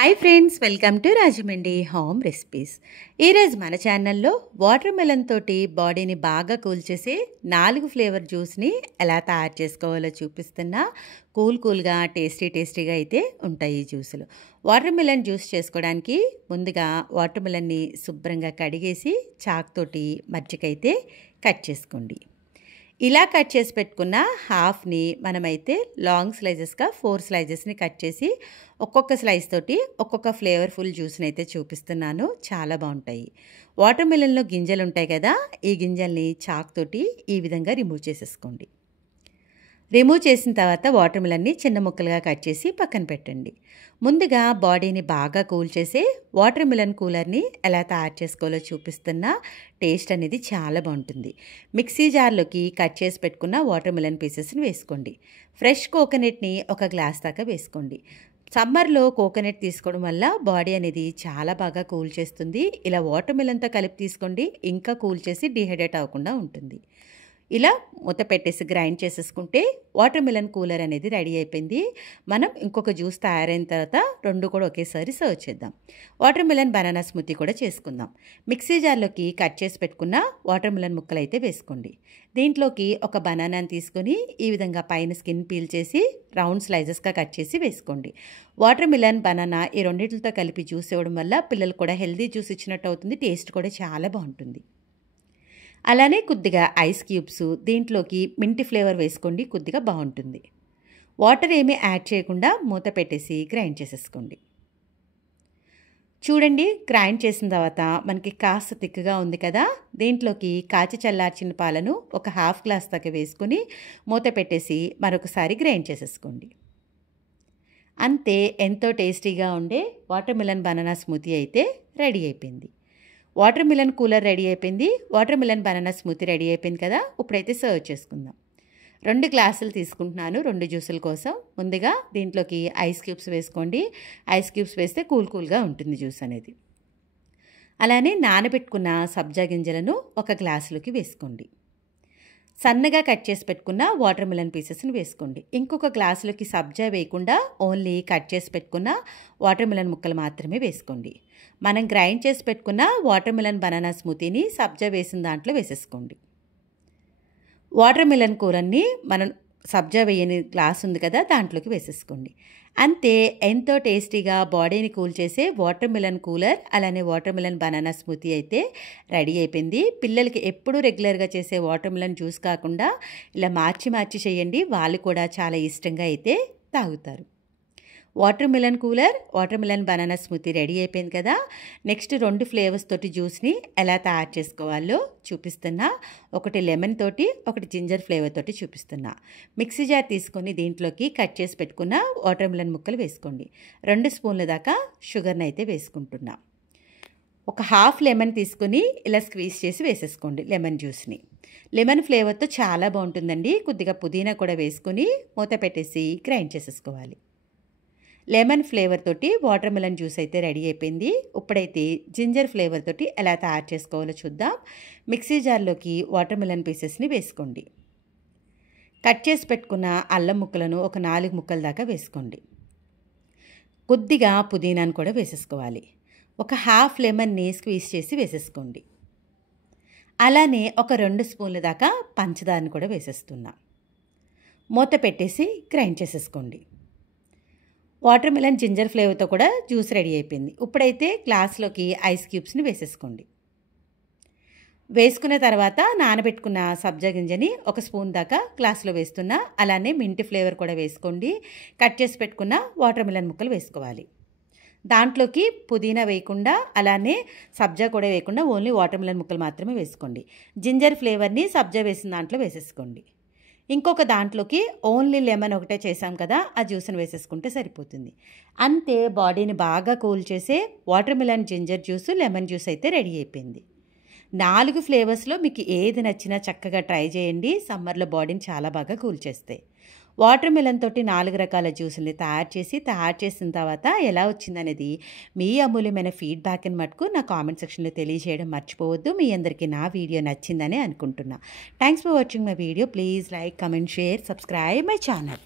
Hi friends, welcome to Rajahmundry home recipes. ఈరోజు మన ఛానల్లో వాటర్ మెలన్ తోటి బాడీని బాగా కూల్ చేసే 4 ఫ్లేవర్ జ్యూస్ని ఎలా తయారు చేసుకోవాలో చూపిస్తున్నా. కూల్గా టేస్టీగా అయితే ఉంటాయి ఈ జ్యూసులు. వాటర్ మెలన్ జ్యూస్ చేసుకోవడానికి ముందుగా వాటర్ మెలన్ని శుభ్రంగా కడిగేసి చాక్ తోటి మజ్జిగైతే కట్ చేసుకోండి. ఇలా కట్ చేసి పెట్టుకున్న హాఫ్ని మనమైతే లాంగ్ స్లైజెస్గా 4 స్లైజెస్ని కట్ చేసి ఒక్కొక్క స్లైస్ తోటి ఒక్కొక్క ఫ్లేవర్ఫుల్ జ్యూస్ని అయితే చూపిస్తున్నాను. చాలా బాగుంటాయి. వాటర్ మెలన్లో గింజలు ఉంటాయి కదా, ఈ గింజల్ని చాక్ తోటి ఈ విధంగా రిమూవ్ చేసేసుకోండి. రిమూవ్ చేసిన తర్వాత వాటర్ మెలన్ని చిన్న ముక్కలుగా కట్ చేసి పక్కన పెట్టండి. ముందుగా బాడీని బాగా కూల్ చేసే వాటర్ మెలన్ కూలర్ని ఎలా తయారు చేసుకోవాలో చూపిస్తున్నా. టేస్ట్ అనేది చాలా బాగుంటుంది. మిక్సీ జార్లోకి కట్ చేసి పెట్టుకున్న వాటర్ మెలన్ పీసెస్ని వేసుకోండి. ఫ్రెష్ కోకోనట్ని ఒక గ్లాస్ దాకా వేసుకోండి. సమ్మర్లో కోకోనట్ తీసుకోవడం వల్ల బాడీ అనేది చాలా బాగా కూల్ చేస్తుంది. ఇలా వాటర్ మెలన్తో కలిపి తీసుకోండి, ఇంకా కూల్ చేసి డిహైడ్రేట్ అవ్వకుండా ఉంటుంది. ఇలా మూత పెట్టేసి గ్రైండ్ చేసేసుకుంటే వాటర్ మెలన్ కూలర్ అనేది రెడీ అయిపోయింది. మనం ఇంకొక జ్యూస్ తయారైన తర్వాత రెండు కూడా ఒకేసారి సర్వ్ చేద్దాం. వాటర్ మెలన్ బనానా స్మూతీ కూడా చేసుకుందాం. మిక్సీ జార్లోకి కట్ చేసి పెట్టుకున్న వాటర్ మెలన్ ముక్కలు అయితే వేసుకోండి. దీంట్లోకి ఒక బనానాని తీసుకొని ఈ విధంగా పైన స్కిన్ పీల్ చేసి రౌండ్ స్లైజెస్గా కట్ చేసి వేసుకోండి. వాటర్ మెలన్ బనానా ఈ రెండింటితో కలిపి జ్యూస్ ఇవ్వడం వల్ల పిల్లలు కూడా హెల్దీ జ్యూస్ ఇచ్చినట్టు అవుతుంది. టేస్ట్ కూడా చాలా బాగుంటుంది. అలానే కొద్దిగా ఐస్ క్యూబ్స్, దీంట్లోకి మింటి ఫ్లేవర్ వేసుకోండి, కొద్దిగా బాగుంటుంది. వాటర్ ఏమీ యాడ్ చేయకుండా మూత పెట్టేసి గ్రైండ్ చేసేసుకోండి. చూడండి, గ్రైండ్ చేసిన తర్వాత మనకి కాస్త తిక్కుగా ఉంది కదా, దీంట్లోకి కాచి చల్లార్చిన పాలను ఒక హాఫ్ గ్లాస్ దాకా వేసుకొని మూత పెట్టేసి మరొకసారి గ్రైండ్ చేసేసుకోండి. అంతే, ఎంతో టేస్టీగా ఉండే వాటర్ మెలన్ బనానా స్మూతీ అయితే రెడీ అయిపోయింది. వాటర్ మెలన్ కూలర్ రెడీ అయిపోయింది. Water melon banana smoothie ready అయిపోయింది కదా, ఇప్పుడైతే సర్వ్ చేసుకుందాం. 2 గ్లాసులు తీసుకుంటున్నాను 2 జ్యూసుల కోసం. ముందుగా దీంట్లోకి ఐస్ క్యూబ్స్ వేసుకోండి. ఐస్ క్యూబ్స్ వేస్తే కూల్గా ఉంటుంది జ్యూస్ అనేది. అలానే నానబెట్టుకున్న సబ్జా గింజలను ఒక గ్లాసులోకి వేసుకోండి. సన్నగా కట్ చేసి పెట్టుకున్న వాటర్ మెలన్ పీసెస్ని వేసుకోండి. ఇంకొక గ్లాసులోకి సబ్జా వేయకుండా ఓన్లీ కట్ చేసి పెట్టుకున్న వాటర్ మెలన్ ముక్కలు మాత్రమే వేసుకోండి. మనం గ్రైండ్ చేసి పెట్టుకున్న వాటర్ మెలన్ బనానా స్మూతీని సబ్జా వేసిన దాంట్లో వేసేసుకోండి. వాటర్ మెలన్ కూరని మనం సబ్జా వేయని గ్లాస్ ఉంది కదా, దాంట్లోకి వేసేసుకోండి. అంతే, ఎంతో టేస్టీగా బాడీని కూల్ చేసే వాటర్ మెలన్ కూలర్ అలానే వాటర్ మెలన్ బనానా స్మూతీ అయితే రెడీ అయిపోయింది. పిల్లలకి ఎప్పుడూ రెగ్యులర్గా చేసే వాటర్ మెలన్ జ్యూస్ కాకుండా ఇలా మార్చి చేయండి, వాళ్ళు కూడా చాలా ఇష్టంగా అయితే తాగుతారు. Water melon cooler, water melon banana smoothie ready అయిపోయింది కదా. నెక్స్ట్ 2 ఫ్లేవర్స్ తోటి జ్యూస్ని ఎలా తయారు చేసుకోవాలో చూపిస్తున్నా. ఒకటి లెమన్ తోటి, ఒకటి జింజర్ ఫ్లేవర్ తోటి చూపిస్తున్నా. మిక్సీ జార్ తీసుకొని దీంట్లోకి కట్ చేసి పెట్టుకున్న వాటర్ మెలన్ ముక్కలు వేసుకోండి. 2 స్పూన్ల దాకా షుగర్ని అయితే వేసుకుంటున్నా. ఒక హాఫ్ లెమన్ తీసుకొని ఇలా స్క్వీజ్ చేసి వేసేసుకోండి లెమన్ జ్యూస్ని. లెమన్ ఫ్లేవర్తో చాలా బాగుంటుందండి. కొద్దిగా పుదీనా కూడా వేసుకొని మూత పెట్టేసి గ్రైండ్ చేసేసుకోవాలి. లెమన్ ఫ్లేవర్ తోటి వాటర్ మెలన్ జ్యూస్ అయితే రెడీ అయిపోయింది. ఇప్పుడైతే జింజర్ ఫ్లేవర్ తోటి ఎలా తయారు చేసుకోవాలో చూద్దాం. మిక్సీ జార్లోకి వాటర్ మెలన్ పీసెస్ని వేసుకోండి. కట్ చేసి పెట్టుకున్న అల్లం ముక్కలను ఒక 4 ముక్కల దాకా వేసుకోండి. కొద్దిగా పుదీనాను కూడా వేసేసుకోవాలి. ఒక హాఫ్ లెమన్ని స్క్వీజ్ చేసి వేసేసుకోండి. అలానే ఒక 2 స్పూన్ల దాకా పంచదారని కూడా వేసేస్తున్నా. మూత పెట్టేసి గ్రైండ్ చేసేసుకోండి. వాటర్ మెలన్ జింజర్ ఫ్లేవర్తో కూడా జ్యూస్ రెడీ అయిపోయింది. ఇప్పుడైతే గ్లాస్లోకి ఐస్ క్యూబ్స్ని వేసేసుకోండి. వేసుకున్న తర్వాత నానబెట్టుకున్న సబ్జా గింజని ఒక స్పూన్ దాకా గ్లాస్లో వేస్తున్నా. అలానే మింటి ఫ్లేవర్ కూడా వేసుకోండి. కట్ చేసి పెట్టుకున్న వాటర్ మెలన్ ముక్కలు వేసుకోవాలి. దాంట్లోకి పుదీనా వేయకుండా అలానే సబ్జా కూడా వేయకుండా ఓన్లీ వాటర్ మెలన్ ముక్కలు మాత్రమే వేసుకోండి. జింజర్ ఫ్లేవర్ని సబ్జా వేసిన దాంట్లో వేసేసుకోండి. ఇంకొక దాంట్లోకి ఓన్లీ లెమన్ ఒకటే చేసాం కదా, ఆ జ్యూస్ని వేసేసుకుంటే సరిపోతుంది. అంతే, బాడీని బాగా కూల్ చేసే water melon ginger juice, lemon juice అయితే రెడీ అయిపోయింది. 4 ఫ్లేవర్స్లో మీకు ఏది నచ్చినా చక్కగా ట్రై చేయండి. సమ్మర్లో బాడీని చాలా బాగా కూల్ చేస్తాయి. వాటర్ మెలన్ తోటి 4 రకాల జ్యూసుల్ని తయారు చేసిన తర్వాత ఎలా వచ్చిందనేది మీ అమూల్యమైన ఫీడ్బ్యాక్ని మటుకు నా కామెంట్ సెక్షన్లో తెలియజేయడం మర్చిపోవద్దు. మీ అందరికీ నా వీడియో నచ్చిందని అనుకుంటున్నా. Thanks for watching my video. Please like, comment, share, subscribe my channel.